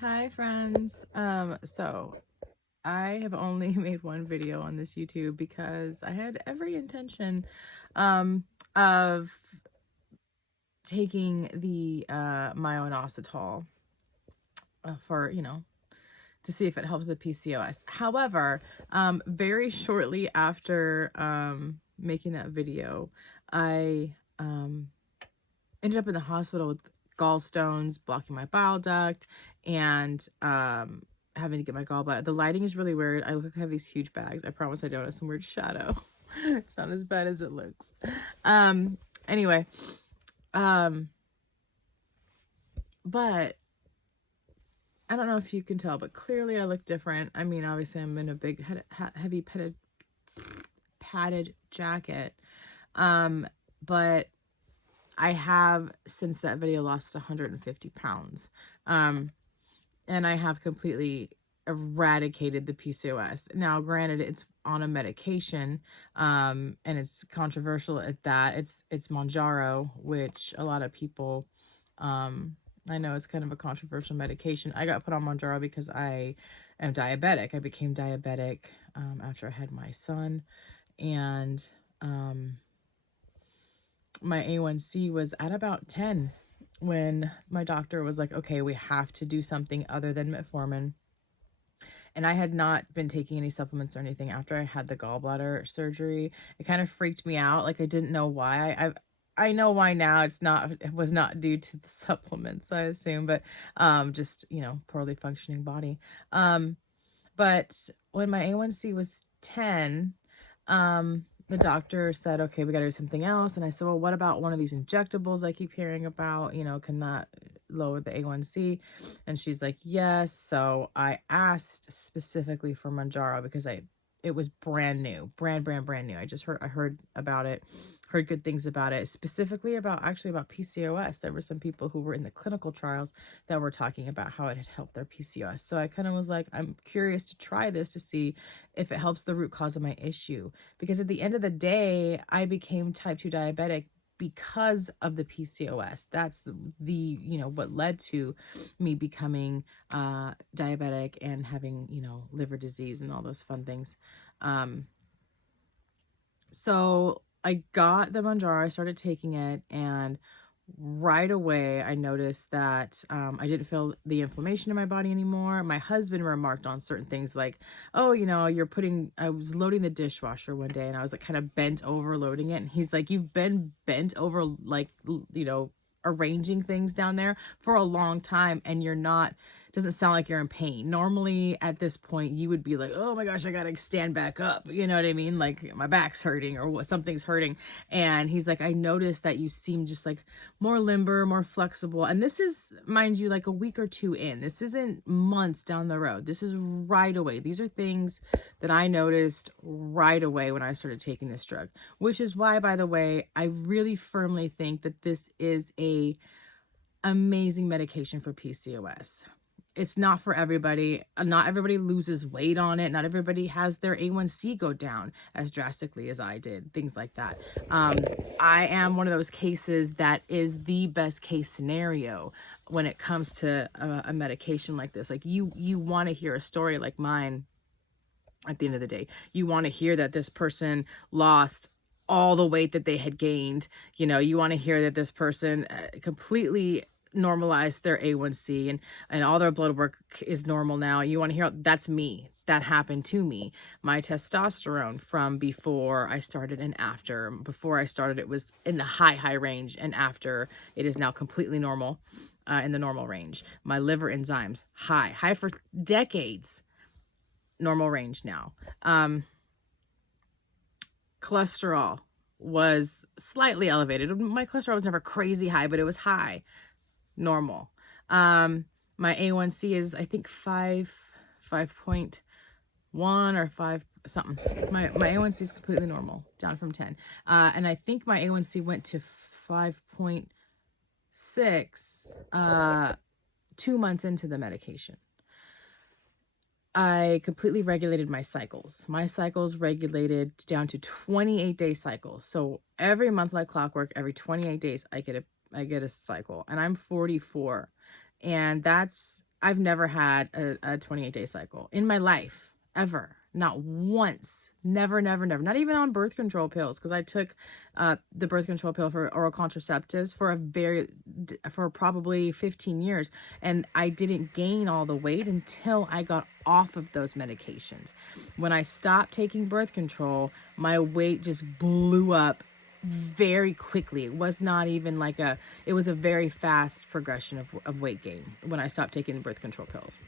Hi friends. So I have only made one video on this YouTube because I had every intention of taking the myoinositol for, to see if it helps the PCOS. However, very shortly after making that video, I ended up in the hospital with gallstones blocking my bile duct and having to get my gallbladder. The lighting is really weird. I look like I have these huge bags. I promise I don't have some weird shadow. It's not as bad as it looks. Anyway, um but I don't know if you can tell, but clearly I look different. I mean, obviously I'm in a big heavy padded jacket. But I have, since that video, lost 150 pounds. And I have completely eradicated the PCOS. Now, granted, it's on a medication, and it's controversial at that. It's Mounjaro, which a lot of people, I know it's kind of a controversial medication. I got put on Mounjaro because I am diabetic. I became diabetic after I had my son, and my A1C was at about 10 when my doctor was like, okay, we have to do something other than metformin. And I had not been taking any supplements or anything after I had the gallbladder surgery. It kind of freaked me out. Like, I didn't know why. I know why now. It was not due to the supplements, I assume, but just, poorly functioning body. But when my A1C was 10, the doctor said, okay, we got to do something else. And I said, well, what about one of these injectables I keep hearing about? Can that lower the A1C? And she's like, yes. So I asked specifically for Mounjaro because it was brand new, brand new. I heard about it, heard good things about it, specifically about PCOS. There were some people who were in the clinical trials that were talking about how it had helped their PCOS. So I kind of was like, I'm curious to try this to see if it helps the root cause of my issue. Because at the end of the day, I became type 2 diabetic because of the PCOS. That's what led to me becoming diabetic and having, liver disease and all those fun things. So I got the Mounjaro, I started taking it, and right away I noticed that I didn't feel the inflammation in my body anymore. My husband remarked on certain things like, oh, I was loading the dishwasher one day and I was like kind of bent over loading it. And he's like, you've been bent over, like, arranging things down there for a long time and you're not, doesn't sound like you're in pain. Normally at this point you would be like, oh my gosh, I gotta stand back up, you know what I mean, like my back's hurting or what, something's hurting. And he's like, I noticed that you seem just like more limber, more flexible. And this is, mind you, like a week or two in. This isn't months down the road. This is right away. These are things that I noticed right away when I started taking this drug, which is why, by the way, I really firmly think that this is a amazing medication for PCOS. It's not for everybody. Not everybody loses weight on it. Not everybody has their A1C go down as drastically as I did, things like that. I am one of those cases that is the best case scenario when it comes to a medication like this. Like, you want to hear a story like mine. At the end of the day, you want to hear that this person lost all the weight that they had gained. You want to hear that this person completely normalized their A1C and all their blood work is normal now. You want to hear, that's me. That happened to me. My testosterone from before I started and after. Before I started, it was in the high range, and after, it is now completely normal, in the normal range. My liver enzymes, high for decades, normal range now. Cholesterol was slightly elevated. My cholesterol was never crazy high, but it was high, normal. My A1C is, I think, 5.1 or 5 something. My A1C is completely normal, down from 10. And I think my A1C went to 5.6 2 months into the medication. I completely regulated my cycles. My cycles regulated down to 28-day cycles. So every month, like clockwork, every 28 days, I get a cycle, and I'm 44. And that's I've never had a 28-day cycle in my life, ever. Not once. Never, never, never. Not even on birth control pills, because I took the birth control pill for oral contraceptives for probably 15 years. And I didn't gain all the weight until I got off of those medications. When I stopped taking birth control, my weight just blew up very quickly. It was not even like it was a very fast progression of weight gain when I stopped taking birth control pills,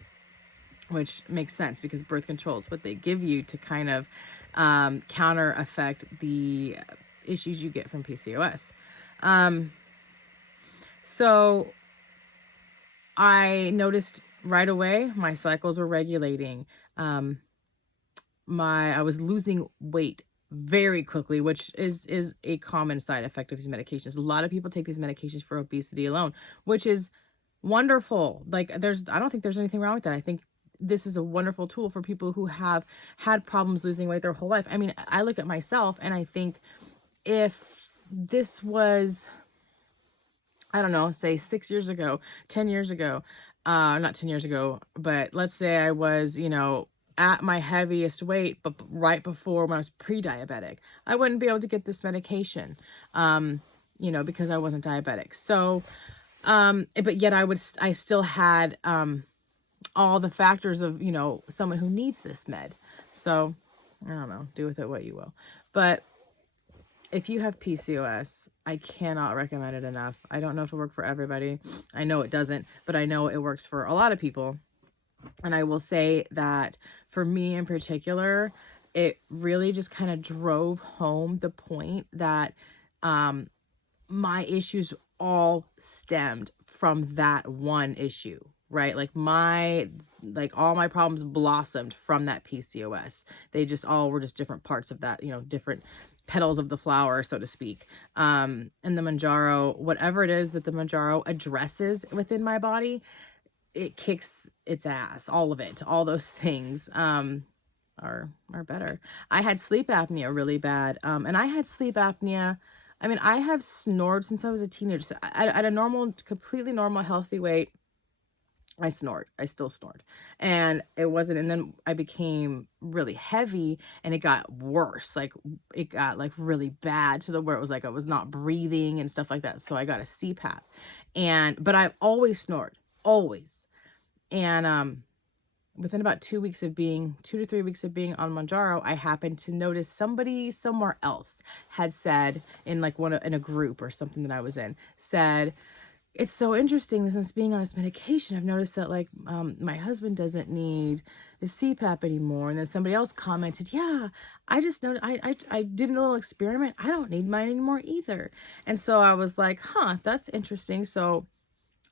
which makes sense because birth control is what they give you to kind of counter effect the issues you get from PCOS. So I noticed right away my cycles were regulating. I was losing weight very quickly, which is a common side effect of these medications. A lot of people take these medications for obesity alone, which is wonderful. Like I don't think there's anything wrong with that. I think this is a wonderful tool for people who have had problems losing weight their whole life. I mean, I look at myself and I think if this was, I don't know, say 6 years ago, 10 years ago, not 10 years ago, but let's say I was, at my heaviest weight, but right before when I was pre-diabetic, I wouldn't be able to get this medication, because I wasn't diabetic. So, but yet I still had, all the factors of, someone who needs this med. So I don't know, do with it what you will. But if you have PCOS, I cannot recommend it enough. I don't know if it works for everybody. I know it doesn't, but I know it works for a lot of people. And I will say that for me in particular, it really just kind of drove home the point that my issues all stemmed from that one issue, right? Like all my problems blossomed from that PCOS. They just all were just different parts of that, different petals of the flower, so to speak. And the Mounjaro, whatever it is that the Mounjaro addresses within my body, it kicks its ass. All of it, all those things are better. I had sleep apnea really bad, and I had sleep apnea. I mean, I have snored since I was a teenager. So at a normal, completely normal, healthy weight, I snored. I still snored. And it wasn't, and then I became really heavy and it got worse. Like it got like really bad to the where it was like I was not breathing and stuff like that. So I got a CPAP. But I've always snored. Always. And within about 2 to 3 weeks of being on Mounjaro, I happened to notice somebody somewhere else had said in in a group or something that I was in, said, it's so interesting since being on this medication, I've noticed that my husband doesn't need the CPAP anymore. And then somebody else commented, yeah, I just know I did a little experiment. I don't need mine anymore either. And so I was like, that's interesting. So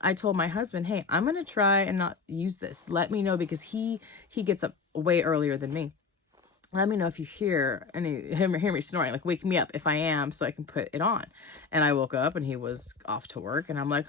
I told my husband, hey, I'm going to try and not use this. Let me know, because he gets up way earlier than me. Let me know if you hear me snoring, like wake me up if I am, so I can put it on. And I woke up and he was off to work and I'm like,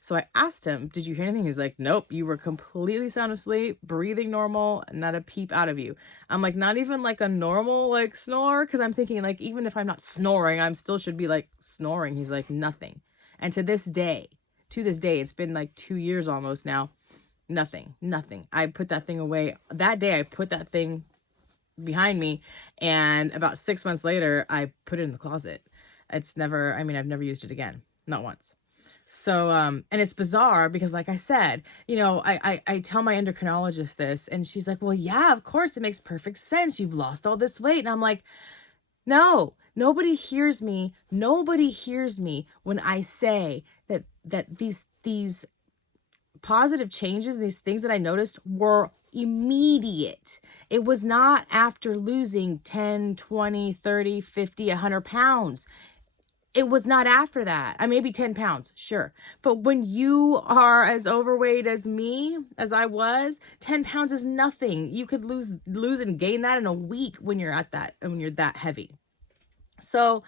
So I asked him, did you hear anything? He's like, nope, you were completely sound asleep, breathing normal, not a peep out of you. I'm like, not even like a normal snore? Because I'm thinking even if I'm not snoring, I'm still should be snoring. He's like, nothing. And to this day, it's been 2 years almost now, nothing. I put that thing away. That day I put that thing behind me, and about 6 months later I put it in the closet. I've never used it again, not once. So and it's bizarre because like I said, I tell my endocrinologist this and she's like, well, yeah, of course, it makes perfect sense, you've lost all this weight. And I'm like, no, nobody hears me when I say that these positive changes, these things that I noticed were immediate. It was not after losing 10, 20, 30, 50, 100 pounds. It was not after that. I maybe 10 pounds, sure. But when you are as overweight as me, as I was, 10 pounds is nothing. You could lose and gain that in a week when you're that heavy. So,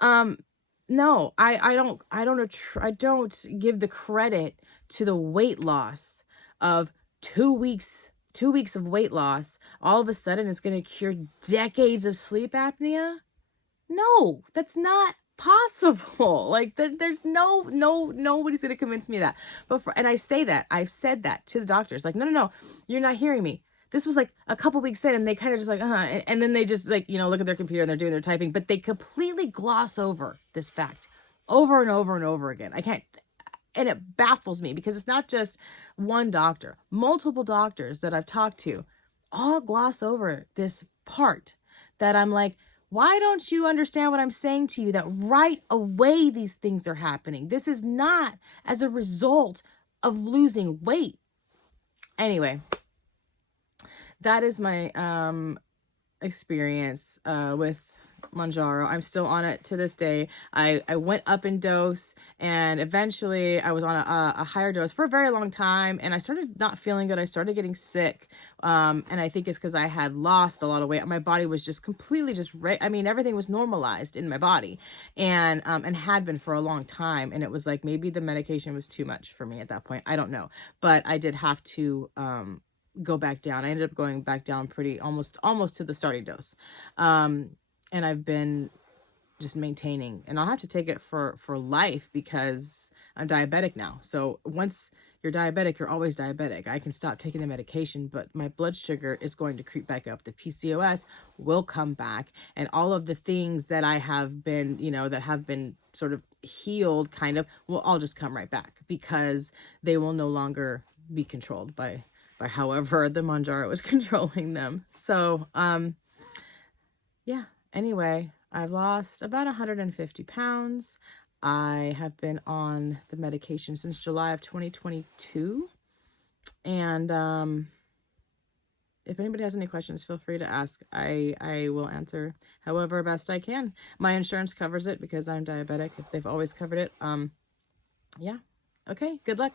no, I don't give the credit to the weight loss of 2 weeks. 2 weeks of weight loss all of a sudden is going to cure decades of sleep apnea. No, that's not possible. Like there's nobody's gonna convince me of that. And I say that, I've said that to the doctors, like, no, you're not hearing me. This was like a couple weeks in, and they kind of just like, and then they just like, look at their computer and they're doing their typing, but they completely gloss over this fact over and over and over again. I can't, and it baffles me because it's not just one doctor, multiple doctors that I've talked to all gloss over this part that I'm like, why don't you understand what I'm saying to you? That right away these things are happening. This is not as a result of losing weight. Anyway, that is my experience with Mounjaro. I'm still on it to this day. I went up in dose, and eventually I was on a higher dose for a very long time, and I started not feeling good. I started getting sick, and I think it's because I had lost a lot of weight. My body was just completely I mean, everything was normalized in my body, and had been for a long time, and it was like maybe the medication was too much for me at that point. I don't know, but I did have to go back down. I ended up going back down pretty almost to the starting dose. And I've been just maintaining, and I'll have to take it for life because I'm diabetic now. So once you're diabetic, you're always diabetic. I can stop taking the medication, but my blood sugar is going to creep back up. The PCOS will come back, and all of the things that I have been, that have been sort of healed kind of will all just come right back because they will no longer be controlled by however the Mounjaro was controlling them. So, yeah. Anyway, I've lost about 150 pounds. I have been on the medication since July of 2022. And if anybody has any questions, feel free to ask. I will answer however best I can. My insurance covers it because I'm diabetic. They've always covered it. Yeah. Okay, good luck.